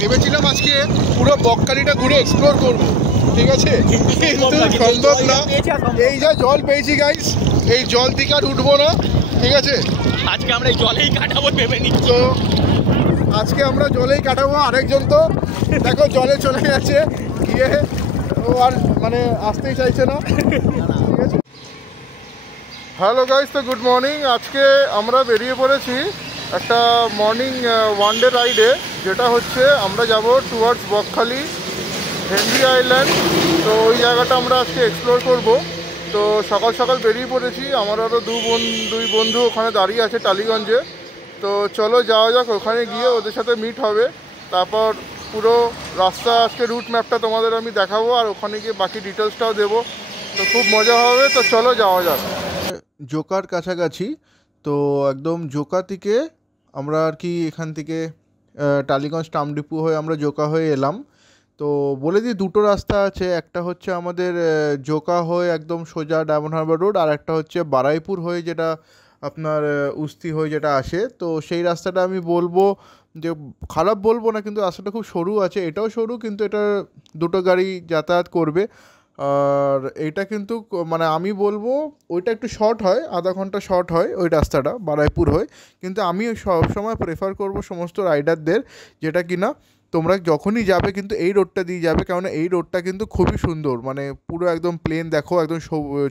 ভেবেছিলাম আজকে পুরো বকখালিটা ঘুরে এক্সপ্লোর করবো, ঠিক আছে, কিন্তু সম্ভব না। এই যা জল পেয়েছি গাইস, এই জল থেকে আর উঠবো না, ঠিক আছে। আজকে আমরা এই জলেই কাটাবো ভেবে নিচ্ছি। তো আজকে আমরা জলেই কাটাবো। আরেকজন তো দেখো জলে চলে গেছে গিয়ে, ও আর মানে আসতেই চাইছে না, ঠিক আছে। হ্যালো গাইস, তো গুড মর্নিং। আজকে আমরা বেরিয়ে পড়েছি একটা মর্নিং ওয়ান ডে রাইডে, যেটা হচ্ছে আমরা যাব টুয়ার্ডস বকখালি হেনরি আইল্যান্ড। তো ওই জায়গাটা আমরা আজকে এক্সপ্লোর করব। তো সকাল সকাল বেরিয়ে পড়েছি, আমার আরও দুই বন্ধু ওখানে দাঁড়িয়ে আছে টালিগঞ্জে। তো চলো যাওয়া যাক, ওখানে গিয়ে ওদের সাথে মিট হবে। তারপর পুরো রাস্তা আজকে রুট ম্যাপটা তোমাদের আমি দেখাবো, আর ওখানে গিয়ে বাকি ডিটেলসটাও দেবো। তো খুব মজা হবে, তো চলো যাওয়া যাক। জোকার কাছাকাছি, তো একদম জোকা থেকে আমরা আর কি এখান থেকে টালিগঞ্জ টামডিপু হয়ে আমরা জোকা হয়ে এলাম। তো বলে দিই দুটো রাস্তা আছে, একটা হচ্ছে আমাদের জোকা হয়ে একদম সোজা ডায়মন্ড হারবার রোড, আর একটা হচ্ছে বারাইপুর হয়ে যেটা আপনার উস্তি হয়ে যেটা আসে। তো সেই রাস্তাটা আমি বলবো যে খারাপ বলবো না, কিন্তু রাস্তাটা খুব সরু আছে। এটাও সরু, কিন্তু এটা দুটো গাড়ি যাতায়াত করবে। আর এইটা কিন্তু মানে আমি বলবো ওইটা একটু শর্ট হয়, আধা ঘন্টা শর্ট হয় ওই রাস্তাটা বারাইপুর হয়ে। কিন্তু আমি সবসময় প্রেফার করব সমস্ত রাইডারদের, যেটা কি না তোমরা যখনই যাবে কিন্তু এই রোডটা দিয়ে যাবে, কারণ এই রোডটা কিন্তু খুবই সুন্দর, মানে পুরো একদম প্লেন, দেখো একদম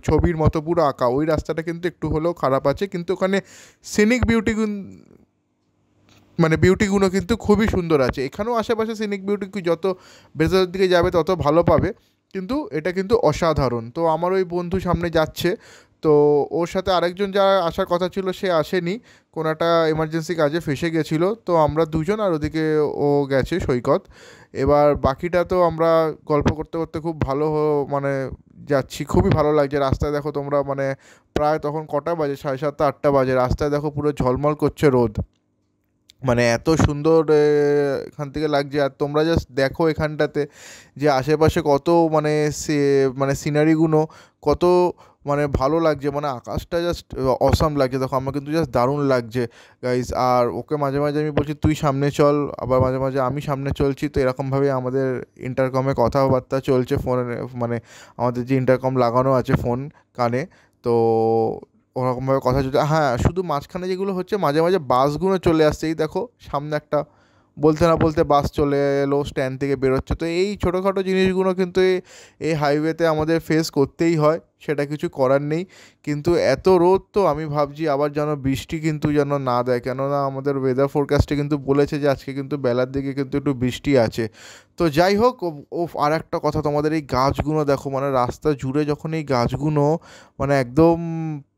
ছবির মতো পুরো আঁকা। ওই রাস্তাটা কিন্তু একটু হলেও খারাপ আছে, কিন্তু ওখানে সিনিক বিউটিগুলো কিন্তু খুবই সুন্দর আছে। এখানেও আশেপাশে সিনিক বিউটি যত ভেতরের দিকে যাবে তত ভালো পাবে, কিন্তু এটা কিন্তু অসাধারণ। তো আমার ওই বন্ধু সামনে যাচ্ছে, তো ওর সাথে আরেকজন যা আসার কথা ছিল সে আসেনি, কোনো একটা এমার্জেন্সি কাজে ফেসে গেছিলো। তো আমরা দুজন, আর ওদিকে ও গেছে সৈকত। এবার বাকিটা তো আমরা গল্প করতে করতে খুব ভালো মানে যাচ্ছি, খুবই ভালো লাগছে। রাস্তায় দেখো তোমরা, মানে প্রায় তখন কটা বাজে, 7:30 8টা বাজে। রাস্তায় দেখো পুরো ঝলমল করছে রোদ, মানে এত সুন্দর এখান থেকে লাগছে। আর তোমরা জাস্ট দেখো এখানটাতে যে আশেপাশে কত মানে মানে সিনারিগুলো কত মানে ভালো লাগছে, মানে আকাশটা জাস্ট অসাম লাগছে। দেখো আমার কিন্তু জাস্ট দারুণ লাগছে গাইস। আর ওকে মাঝে মাঝে আমি বলছি তুই সামনে চল, আবার মাঝে মাঝে আমি সামনে চলছি। তো এরকমভাবে আমাদের ইন্টারকমে কথাবার্তা চলছে ফোনে, মানে আমাদের যে ইন্টারকম লাগানো আছে ফোন কানে, তো ওরকমভাবে কথা চলছে। হ্যাঁ, শুধু মাঝখানে যেগুলো হচ্ছে মাঝে মাঝে বাসগুলো চলে আসছে। এই দেখো সামনে একটা বলতে না বলতে বাস চলে এলো, স্ট্যান্ড থেকে বেরোচ্ছে। তো এই ছোটোখাটো জিনিসগুলো কিন্তু এই হাইওয়েতে আমাদের ফেস করতেই হয়, সেটা কিছু করার নেই। কিন্তু এত রোদ, তো আমি ভাবছি আবার যেন বৃষ্টি কিন্তু যেন না দেয়, কেননা আমাদের ওয়েদার ফোরকাস্টে কিন্তু বলেছে যে আজকে কিন্তু বেলার দিকে কিন্তু একটু বৃষ্টি আছে। তো যাই হোক, ও আর একটা কথা, তোমাদের এই গাছগুলো দেখো, মানে রাস্তা জুড়ে যখন এই গাছগুলো মানে একদম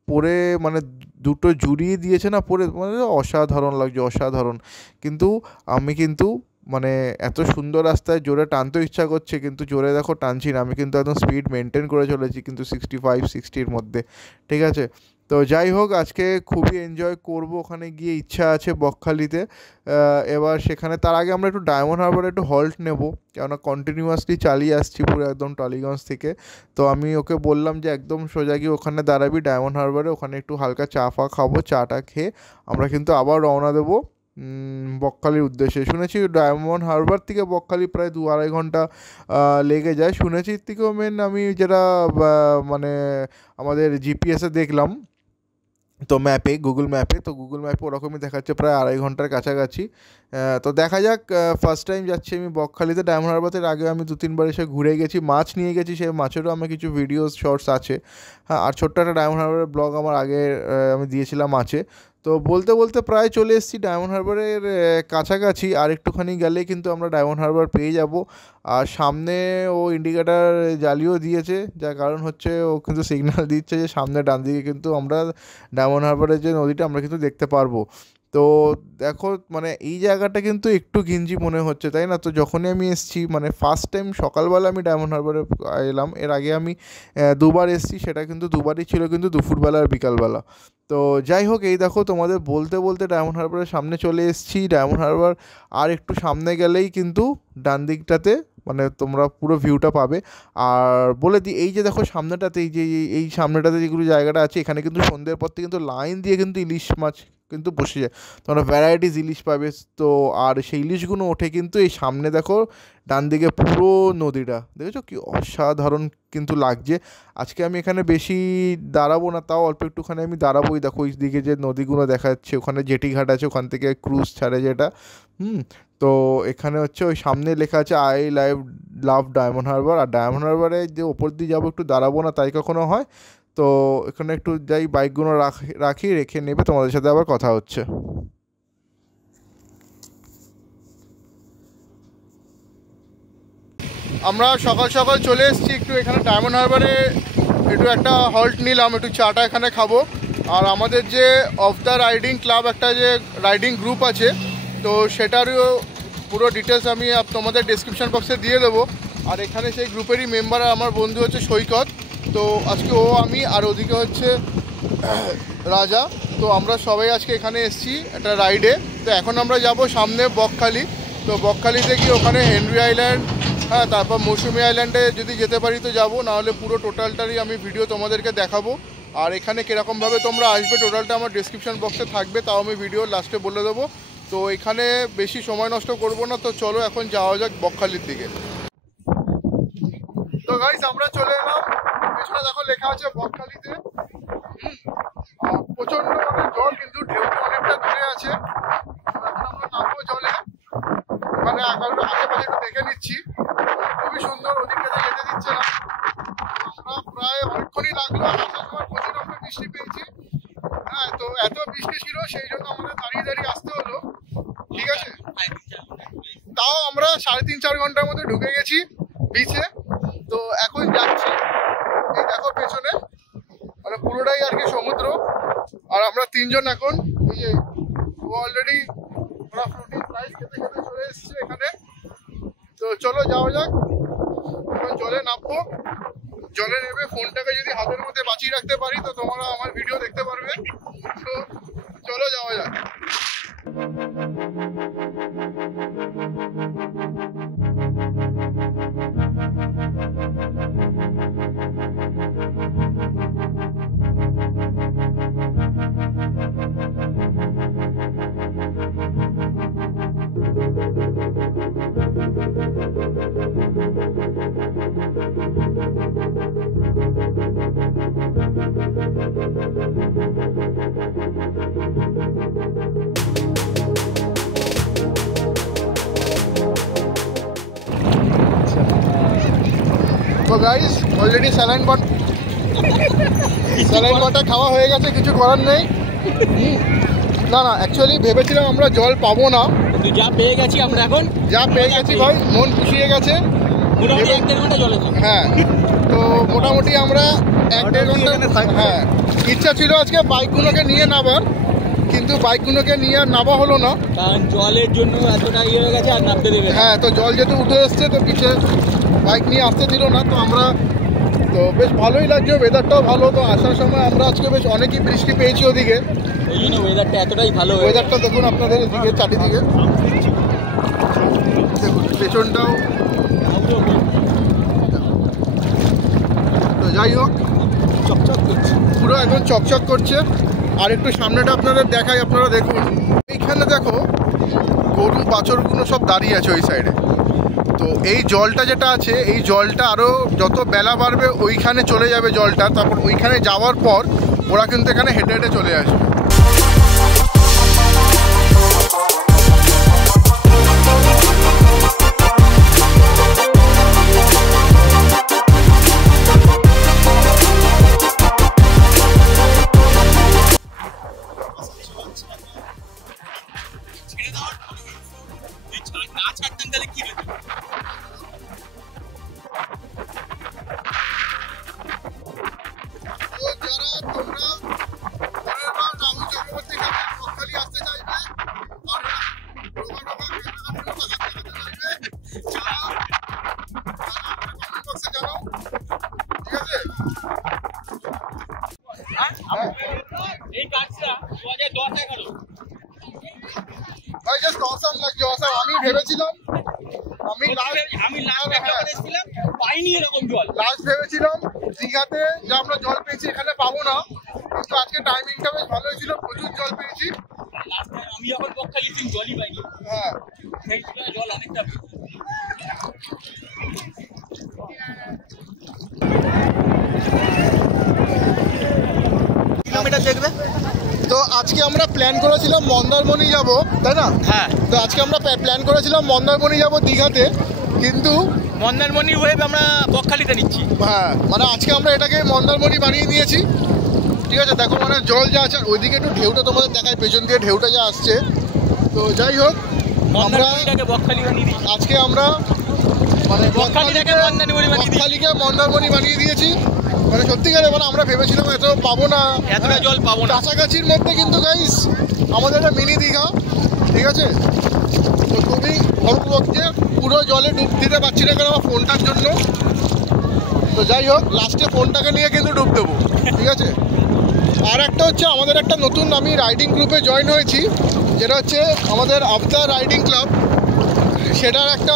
পরে মানে দুটো জুড়িয়ে দিয়েছে না পরে, মানে অসাধারণ লাগছে, অসাধারণ। কিন্তু আমি কিন্তু মানে এত সুন্দর রাস্তায় জোরে টানতেও ইচ্ছা করছে, কিন্তু জোরে দেখো টানছি না। আমি কিন্তু একদম স্পিড মেনটেন করে চলেছি, কিন্তু 65-60-র মধ্যে, ঠিক আছে। তো যাই হোক, আজকে খুবই এনজয় করব ওখানে গিয়ে, ইচ্ছা আছে বকখালিতে। এবার সেখানে তার আগে আমরা একটু ডায়মন্ড হারবারে একটু হল্ট নেব, কেননা কন্টিনিউয়াসলি চালিয়ে আসছি পুরো একদম টালিগঞ্জ থেকে। তো আমি ওকে বললাম যে একদম সোজা গিয়ে ওখানে দাঁড়াবি ডায়মন্ড হারবারে, ওখানে একটু হালকা চা ফা খাবো, চাটা খেয়ে আমরা কিন্তু আবার রওনা দেবো বকখালির উদ্দেশ্যে। শুনেছি ডায়মন্ড হারবার থেকে বকখালি প্রায় 2-2.5 ঘন্টা লেগে যায় শুনেছি। এর থেকেও মেন আমি যেটা মানে আমাদের জিপিএসে দেখলাম, তো গুগল ম্যাপে ওরকমই দেখাচ্ছে প্রায় 2.5 ঘন্টার কাছাকাছি। তো দেখা যাক, ফার্স্ট টাইম যাচ্ছি আমি বকখালিতে। ডায়মন্ড হারবারের আগে আমি 2-3বার এসে ঘুরে গেছি, মাছ নিয়ে গেছি, সেই মাছেরও আমার কিছু ভিডিওস শর্টস আছে। হ্যাঁ, আর ছোট্ট একটা ডায়মন্ড হারবারের ব্লগ আমার আগে আমি দিয়েছিলাম আছে। তো বলতে বলতে প্রায় চলে এসেছি ডায়মন্ড হারবারের কাছাকাছি। আর একটুখানি গেলেই কিন্তু আমরা ডায়মন্ড হারবার পেয়ে যাব। আর সামনে ও ইন্ডিকেটার জ্বালিয়েও দিয়েছে, যার কারণ হচ্ছে ও কিন্তু সিগন্যাল দিচ্ছে যে সামনে ডান দিকে কিন্তু আমরা ডায়মন্ড হারবারের যে নদীটা আমরা কিন্তু দেখতে পারবো। তো দেখো, মানে এই জায়গাটা কিন্তু একটু ঘিঞ্জি মনে হচ্ছে, তাই না? তো যখনই আমি এসেছি, মানে ফার্স্ট টাইম সকালবেলা আমি ডায়মন্ড হারবারে এলাম, এর আগে আমি 2বার এসেছি, সেটা কিন্তু 2বারই ছিল কিন্তু দুপুরবেলা আর বিকালবেলা। তো যাই হোক, এই দেখো তোমাদের বলতে বলতে ডায়মন্ড হারবারের সামনে চলে এসেছি। ডায়মন্ড হারবার আর একটু সামনে গেলেই কিন্তু ডান দিকটাতে মানে তোমরা পুরো ভিউটা পাবে। আর বলে দিই, এই যে দেখো সামনেটাতে, এই যে এই সামনেটাতে যেগুলো জায়গাটা আছে, এখানে কিন্তু সন্ধ্যের পর থেকে কিন্তু লাইন দিয়ে কিন্তু ইলিশ মাছ কিন্তু বসে যায়, তোমরা ভ্যারাইটিস ইলিশ পাবে। তো আর সেই ইলিশগুলো ওঠে কিন্তু এই সামনে দেখো ডান দিকে পুরো নদীটা দেখেছো কি অসাধারণ কিন্তু লাগছে। আজকে আমি এখানে বেশি দাঁড়াবো না, তাও অল্প একটুখানি আমি দাঁড়াবোই। দেখো ওই দিকে যে নদীগুলো দেখা যাচ্ছে, ওখানে জেটিঘাট আছে, ওখান থেকে ক্রুজ ছাড়ে যেটা। তো এখানে হচ্ছে ওই সামনে লেখা আছে আই লাভ ডায়মন্ড হারবার। আর ডায়মন্ড হারবারে যে ওপর দিয়ে যাবো একটু দাঁড়াবো না তাই কখনো হয়। তো এখানে একটু যাই, বাইকগুলো রাখি, রেখে নেবে, তোমাদের সাথে আবার কথা হচ্ছে। আমরা সকাল সকাল চলে এসেছি একটু এখানে ডায়মন্ড হারবারে, একটু একটা হল্ট নিলাম, একটু চাটা এখানে খাবো। আর আমাদের যে অফ দ্য রাইডিং ক্লাব একটা যে রাইডিং গ্রুপ আছে, তো সেটারও পুরো ডিটেলস আমি তোমাদের ডিসক্রিপশন বক্সে দিয়ে দেবো। আর এখানে সেই গ্রুপেরই মেম্বার আমার বন্ধু হচ্ছে সৈকত। তো আজকে ও, আমি আর ওদিকে হচ্ছে রাজা। তো আমরা সবাই আজকে এখানে এসেছি একটা রাইডে। তো এখন আমরা যাব সামনে বকখালি। তো বকখালিতে গিয়ে ওখানে হেনরি আইল্যান্ড, হ্যাঁ, তারপর মৌসুমি আইল্যান্ডে যদি যেতে পারি তো যাবো, নাহলে পুরো টোটালটারই আমি ভিডিও তোমাদেরকে দেখাবো। আর এখানে কীরকমভাবে তোমরা আসবে টোটালটা আমার ডিসক্রিপশন বক্সে থাকবে, তাও আমি ভিডিও লাস্টে বলে দেবো। তো এখানে বেশি সময় নষ্ট করব না, তো চলো এখন যাওয়া যাক বকখালির দিকে। তো গাইস আমরা চলে এলাম, পেছনে দেখো লেখা আছে বকখালিতে। প্রচন্ড মানে জল, কিন্তু ঢেউটা অনেকটা দূরে আছে। এখন আমরা নামবো জলে, ওখানে আশেপাশে একটু দেখে নিচ্ছি। খুবই সুন্দর, ওদিকটাতে যেতে দিচ্ছে না। আমরা প্রায় অনেকক্ষণই লাগলো, আসার সময় প্রচুর আমরা বৃষ্টি পেয়েছি। হ্যাঁ, তো এত বৃষ্টি ছিল সেই জন্য আমাদের দাঁড়িয়ে দাঁড়িয়ে আসতে হলো, ঠিক আছে। তাও আমরা 3.5-4 ঘন্টার মধ্যে ঢুকে গেছি বিচে। তো এখন যাচ্ছি, এই দেখো পেছনে মানে পুরোটাই আর কি সমুদ্র। আর আমরা তিনজন এখন এই যে অলরেডি ওরা ফ্লোটিং ফ্রাইস খেতে খেতে চলে এসেছে এখানে। তো চলো যাওয়া যাক, এখন জলে নামবো। জলে নেমে ফোনটাকে যদি হাতের মধ্যে বাঁচিয়ে রাখতে পারি তো তোমরা আমার ভিডিও দেখতে পারবে। তো চলো যাওয়া যাক। তো গাইস অলরেডি স্যালাইন ওয়াটার খাওয়া হয়ে গেছে, কিছু করার নেই। না অ্যাকচুয়ালি ভেবেছিলাম আমরা জল পাবো না, কিন্তু যা পেয়ে গেছি আমরা, এখন যা পেয়ে গেছি ভাই মন খুশিয়ে গেছে। মোটামুটি 1-1.5 ঘন্টা জলে ছিল। হ্যাঁ, তো মোটামুটি আমরা 1-1.5 ঘন্টা, হ্যাঁ, ইচ্ছা ছিল আজকে বাইকগুলোকে নিয়ে নামার, কিন্তু বাইকগুলোকে নিয়ে আর নামা হলো না, কারণ জলের জন্য এতটা ইয়ে হয়ে গেছে আর নামতে দেবে। হ্যাঁ, তো জল যেহেতু উঠে এসছে তো পিছে বাইক নিয়ে আসতে দিল না। তো আমরা, তো বেশ ভালোই লাগছে, ওয়েদারটাও ভালো। তো আসার সময় আমরা আজকে বেশ অনেকই বৃষ্টি পেয়েছি ওদিকে, ওই জন্য ওয়েদারটা এতটাই ভালো। ওয়েদারটা দেখুন আপনাদের এদিকে চারিদিকে, দেখুন পেছনটাও। তো যাই হোক, চকচক করছে পুরো এখন চকচক করছে। আর একটু সামনেটা আপনাদের দেখাই, আপনারা দেখুন এইখানে দেখো গরু বাছরগুলো সব দাঁড়িয়ে আছে ওই সাইডে। তো এই জলটা যেটা আছে, এই জলটা আরও যত বেলা বাড়বে ওইখানে চলে যাবে জলটা। তারপর ওইখানে যাওয়ার পর ওরা কিন্তু এখানে হেঁটে হেঁটে চলে আসবে। এই কাজটা 2010-11 ভাই জাস্ট অসাম লাগছে, অসাম। আমি ভেবেছিলাম, আমি লাস্ট এসেছিলাম পাইনি এরকম জল। লাস্ট ভেবেছিলাম দীঘাতে যা আমরা জল পেয়েছি এখানে পাবো না, কিন্তু আজকে টাইমিংটা বেশ ভালো ছিল, প্রচুর জল পেয়েছি। লাস্ট টাইম আমি যখন বকখালি ছিলাম জলই পাইনি। হ্যাঁ সেই তুলনায় জল অনেকটা বেশি। কিলোমিটার দেখবে। তো আজকে আমরা প্ল্যান করেছিলাম মন্দারমণি যাব, তাই না? হ্যাঁ, তো আজকে আমরা প্ল্যান করেছিলাম মন্দারমণি যাব দীঘাতে, কিন্তু মন্দারমণি ওয়েব আমরা বকখালিতে নিচ্ছি। হ্যাঁ মানে আজকে আমরা এটাকে মন্দারমণি বানিয়ে দিয়েছি। ঠিক আছে, দেখো মানে জল যা আছে ওইদিকে একটু ঢেউটা তোমাদের দেখায়, পেছন দিয়ে ঢেউটা যা আসছে। তো যাই হোক আমরা মন্দারমণিটাকে বকখালি বানিয়ে দিই। আজকে আমরা মানে বকখালিটাকে মন্দারমণি বানিয়ে দিই। বকখালিকে মন্দারমণি বানিয়ে দিয়েছি। মানে সত্যিকারে মানে আমরা ভেবেছিলাম এত পাবো না, এতটা জল পাবো না। কাছাকাছির মধ্যে, কিন্তু গাইস আমাদের একটা মিনি দীঘা। ঠিক আছে, তো খুবই ভালো লাগছে। পুরো জলে ডুব দিতে পারছি না কারণ আমার ফোনটার জন্য। তো যাই হোক লাস্টে ফোনটাকে নিয়ে কিন্তু ডুব দেবো। ঠিক আছে, আর একটা হচ্ছে আমাদের একটা নতুন আমি রাইডিং গ্রুপে জয়েন হয়েছি, যেটা হচ্ছে আমাদের আফতার রাইডিং ক্লাব। সেটার একটা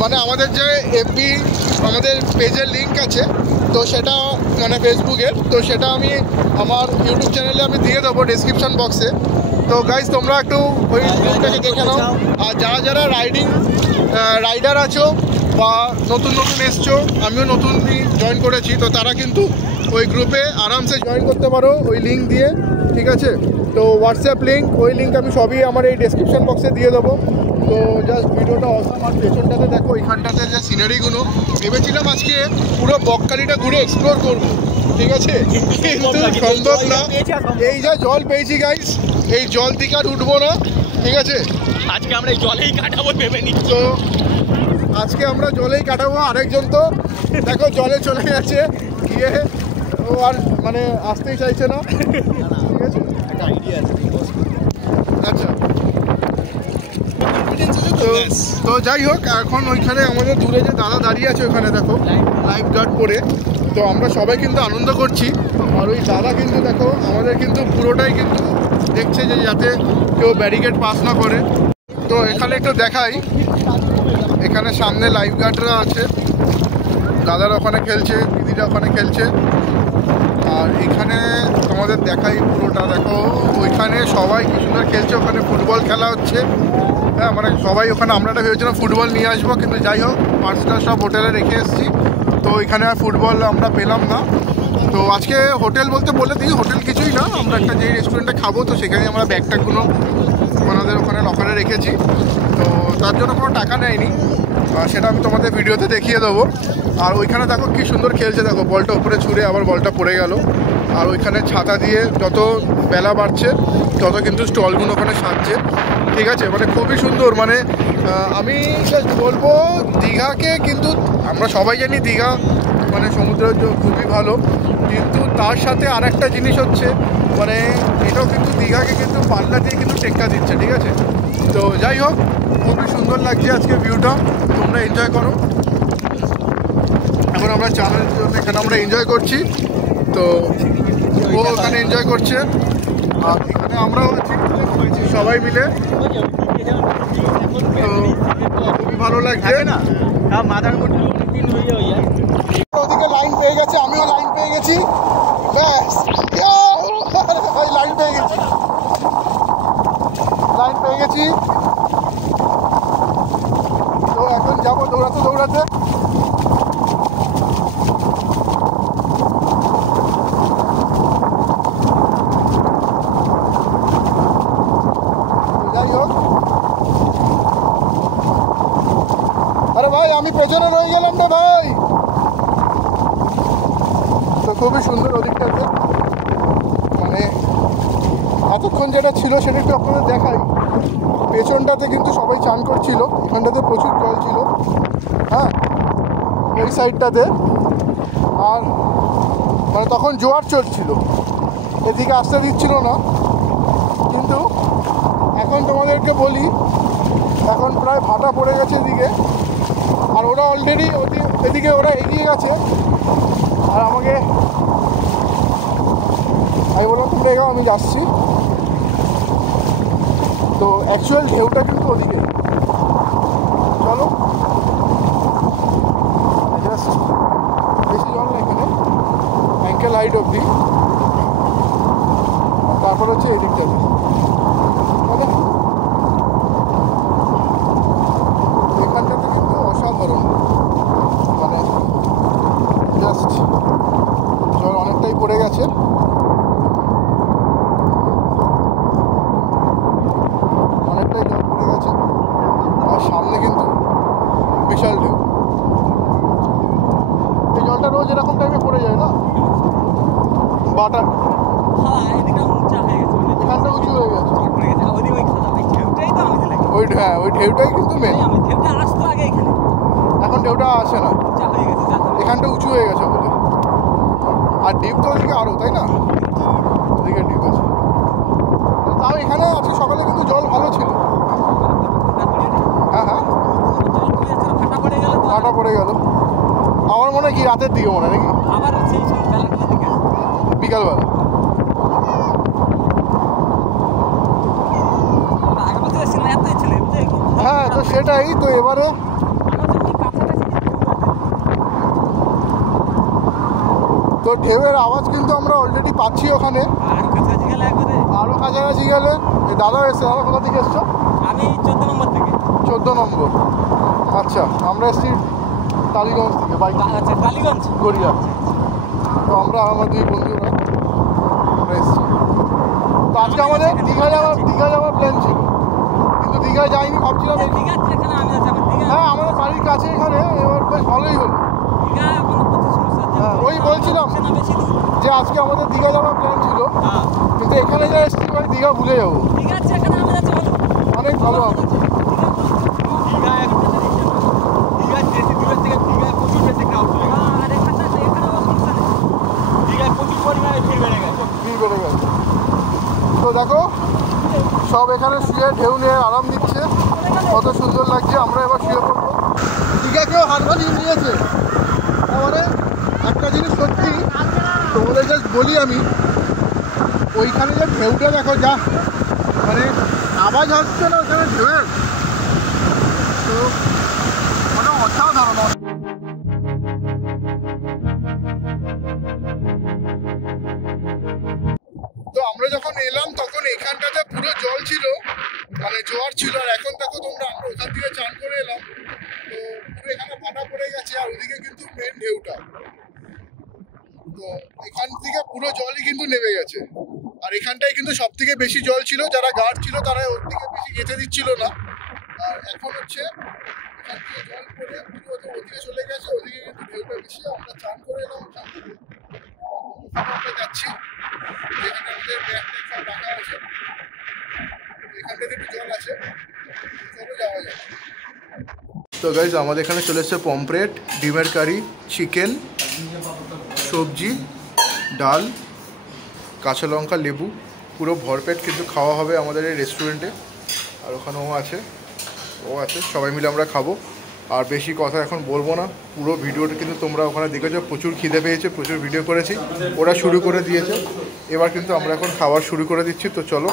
মানে আমাদের যে এফবি আমাদের পেজের লিঙ্ক আছে, তো সেটা মানে ফেসবুকের, তো সেটা আমি আমার ইউটিউব চ্যানেলে আমি দিয়ে দেবো ডেসক্রিপশন বক্সে। তো গাইজ তোমরা একটু ওই গ্রুপটাকে দেখে নাও। আর যারা যারা রাইডার আছো বা নতুন নতুন এসছো, আমিও নতুন জয়েন করেছি, তো তারা কিন্তু ওই গ্রুপে আরামসে জয়েন করতে পারো ওই লিঙ্ক দিয়ে। ঠিক আছে, তো হোয়াটসঅ্যাপ লিঙ্ক, ওই লিঙ্ক আমি সবই আমার এই ডেসক্রিপশন বক্সে দিয়ে দেবো। তো জাস্ট ভিডিওটা অসাম। আর পেছনটাতে দেখো ওইখানটাতে যে সিনারিগুলো, ভেবেছিলাম আজকে পুরো বকখালিটা ঘুরে এক্সপ্লোর করবো। ঠিক আছে, কিন্তু সম্ভব না। এই যা জল পেয়েছি গাইস, এই জল থেকে আর উঠবো না। ঠিক আছে, আজকে আমরা এই জলেই কাটাবো ভেবে নিচ্ছি। তো আজকে আমরা জলেই কাটাবো। আরেকজন তো দেখো জলে চলে গেছে গিয়ে, ও আর মানে আসতেই চাইছে না। ঠিক আছে, একটা আইডিয়া আছে। আচ্ছা তো যাই হোক, এখন ওইখানে আমাদের দূরে যে দাদা দাঁড়িয়ে আছে ওইখানে দেখো লাইফ গার্ড পরে, তো আমরা সবাই কিন্তু আনন্দ করছি। আর ওই দাদা কিন্তু দেখো আমাদের কিন্তু পুরোটাই কিন্তু দেখছে যে যাতে কেউ ব্যারিকেড পাস না করে। তো এখানে একটু দেখাই, এখানে সামনে লাইফ গার্ডরা আছে, দাদারা ওখানে খেলছে, দিদিরা ওখানে খেলছে। আর এখানে তোমাদের দেখাই পুরোটা, দেখো ওইখানে সবাই কি সুন্দর খেলছে, ওখানে ফুটবল খেলা হচ্ছে। হ্যাঁ মানে সবাই ওখানে, আমরা একটা ভেবেছিলাম ফুটবল নিয়ে আসবো, কিন্তু যাই হোক পার্সটা সব হোটেলে রেখে এসেছি, তো এখানে আর ফুটবল আমরা পেলাম না। তো আজকে হোটেল বলতে বলে দিই, হোটেল কিছুই না, আমরা একটা যেই রেস্টুরেন্টে খাবো, তো সেখানে আমরা ব্যাগটাগুলো ওনাদের ওখানে লকারে রেখেছি। তো তার জন্য কোনো টাকা নেয়নি, সেটা আমি তোমাদের ভিডিওতে দেখিয়ে দেবো। আর ওইখানে দেখো কি সুন্দর খেলছে, দেখো বলটা উপরে ছুঁড়ে আবার বলটা পড়ে গেল। আর ওইখানে ছাতা দিয়ে যত বেলা বাড়ছে তত কিন্তু স্টলগুলো ওখানে সাজছে। ঠিক আছে, মানে খুবই সুন্দর। মানে আমি বলবো দীঘাকে, কিন্তু আমরা সবাই জানি দীঘা মানে সমুদ্র খুবই ভালো, কিন্তু তার সাথে আর একটা জিনিস হচ্ছে মানে এটাও কিন্তু দীঘাকে কিন্তু পাল্লা দিয়ে কিন্তু টেক্কা দিচ্ছে। ঠিক আছে, তো যাই হোক খুবই সুন্দর লাগছে আজকে ভিউটা, তোমরা এনজয় করো। এখন আমরা চ্যানেলের জন্য এখানে আমরা এনজয় করছি, তো ও ওখানে এনজয় করছে আর এখানে আমরাও আছি সবাই মিলে। তো খুবই ভালো লাগছে না, মাথার মধ্যে অনেকদিন হয়ে যায়। ওদিকে লাইন পেয়ে গেছে, আমিও লাইন পেয়ে গেছি, ব্যাস ভাই লাইন পেয়ে গেছি, লাইন পেয়ে গেছি। তো এখন যাবো দৌড়াতে দৌড়াতে। যাই হোক, আরে ভাই আমি পেছনে রয়ে গেলাম রে ভাই। তো খুবই সুন্দর ওদিকটাতে, মানে এতক্ষণ যেটা ছিল সেটা একটু আপনাদের দেখাই। পেছনটাতে কিন্তু সবাই চান করছিল, এখানটাতে প্রচুর জল ছিল, হ্যাঁ এই সাইডটাতে। আর মানে তখন জোয়ার চলছিল, এদিকে আসতে দিচ্ছিল না। কিন্তু এখন তোমাদেরকে বলি, এখন প্রায় ভাটা পড়ে গেছে এদিকে, আর ওরা অলরেডি এদিকে ওরা এগিয়ে গেছে। আর আমাকে আমি বললাম তোমরা এগাও, আমি যাচ্ছি। তো অ্যাকচুয়াল ঢেউটা কিন্তু ওদিকে, চলো জাস্ট বেশি জল না এখানে, অ্যাঙ্কেল হাইট অবধি, তারপর হচ্ছে এদিকটাতে। বিশাল ঢেউ। এই জলটা রোজ এরকম টাইমে পড়ে যায় না, বাটা এখানটা উঁচু হয়ে গেছে। হ্যাঁ, ওই ঢেউটাই কিন্তু মেন। এখন ঢেউটা আসে না, এখানটা উঁচু হয়ে গেছে বলে। আর ডিপ তো ওদিকে আরও, তাই না? ওদিকে ডিপ আছে। তাও এখানে আজকে সকালে কিন্তু জল ভালো ছিল। হ্যাঁ হ্যাঁ, ভাটা পড়ে গেল। আমার মনে হয় কি রাতের দিকে মনে হয় নাকি বিকালবেলা। হ্যাঁ, তো সেটাই তো। এবারে তো ঢেউয়ের আওয়াজ কিন্তু আমরা অলরেডি পাচ্ছি ওখানে। আরও কাছাকাছি গেলে দাদা এসছে। দাদা কোথা থেকে এসছো? আমি 14 নম্বর থেকে। 14 নম্বর, আচ্ছা। আমরা এসছি টালিগঞ্জ থেকে, বাইক। আচ্ছা, টালিগঞ্জ, গড়িয়া। তো আমরা আমার দুই বন্ধুরা আমরা এসছি। তো আজকে আমাদের দীঘা যাওয়ার প্ল্যান ছিল, কিন্তু দীঘায় যাইনি। ভাবছিলাম হ্যাঁ, আমাদের বাড়ির কাছে এখানে, এবার বেশ ভালোই হলো। হ্যাঁ, ওই বলছিলাম যে আজকে আমাদের দীঘা যাওয়ার প্ল্যান ছিল, কিন্তু এখানে যা এসছি ভাই দীঘা ভুলে যাবো। অনেক ভালো হবে। ভিড় বেড়ে গেছে। তো দেখো সব এখানে শুয়ে ঢেউ নিয়ে আরাম দিচ্ছে, কত সুন্দর লাগছে। আমরা এবার শুয়ে পড়বো। দীঘাকেও হার মানিয়ে নিয়েছে। মানে একটা জিনিস সত্যি তোমাদের জাস্ট বলি আমি, ওইখানে যে ঢেউটা দেখো, যা মানে আওয়াজ আসছে না ওখানে ঢেউয়ের, তো মানে অসাধারণ। তো আমরা যখন এলাম তখন এখানটাতে পুরো জল ছিল, মানে জোয়ার ছিল। আর এখন দেখো তোমরা, আমরা ওখান থেকে চান করে এলাম, তো পুরো এখানে ভাটা পড়ে গেছে। আর ওদিকে কিন্তু মেন ঢেউটা, তো এখান থেকে পুরো জলই কিন্তু নেমে গেছে। আর এখানটায় কিন্তু সব থেকে বেশি জল ছিল। যারা গার্ড ছিল তারা ওর দিকে বেশি যেতে দিচ্ছিল না। আর এখন হচ্ছে এখান থেকে জল পড়ে পুরো ওদিকে চলে গেছে, ওদিকে কিন্তু ঢেউটা বেশি। আমরা চান করে এলাম ওখান থেকে, আমরা যাচ্ছি যেখানে আমাদের ব্যাগ ট্যাগ সব রাখা আছে। এখানটাতে একটু জল আছে, চলো যাওয়া যায়। তো গাইজ আমাদের এখানে চলে এসছে পমফ্রেট, ডিমের কারি, চিকেন, সবজি, ডাল, কাঁচা লঙ্কা, লেবু, পুরো ভরপেট কিন্তু খাওয়া হবে আমাদের এই রেস্টুরেন্টে। আর ওখানে ও আছে, সবাই মিলে আমরা খাবো। আর বেশি কথা এখন বলবো না, পুরো ভিডিওটা কিন্তু তোমরা ওখানে দেখেছো। প্রচুর খিদে পেয়েছে, প্রচুর ভিডিও করেছি, ওরা শুরু করে দিয়েছে। এবার কিন্তু আমরা এখন খাবার শুরু করে দিচ্ছি। তো চলো।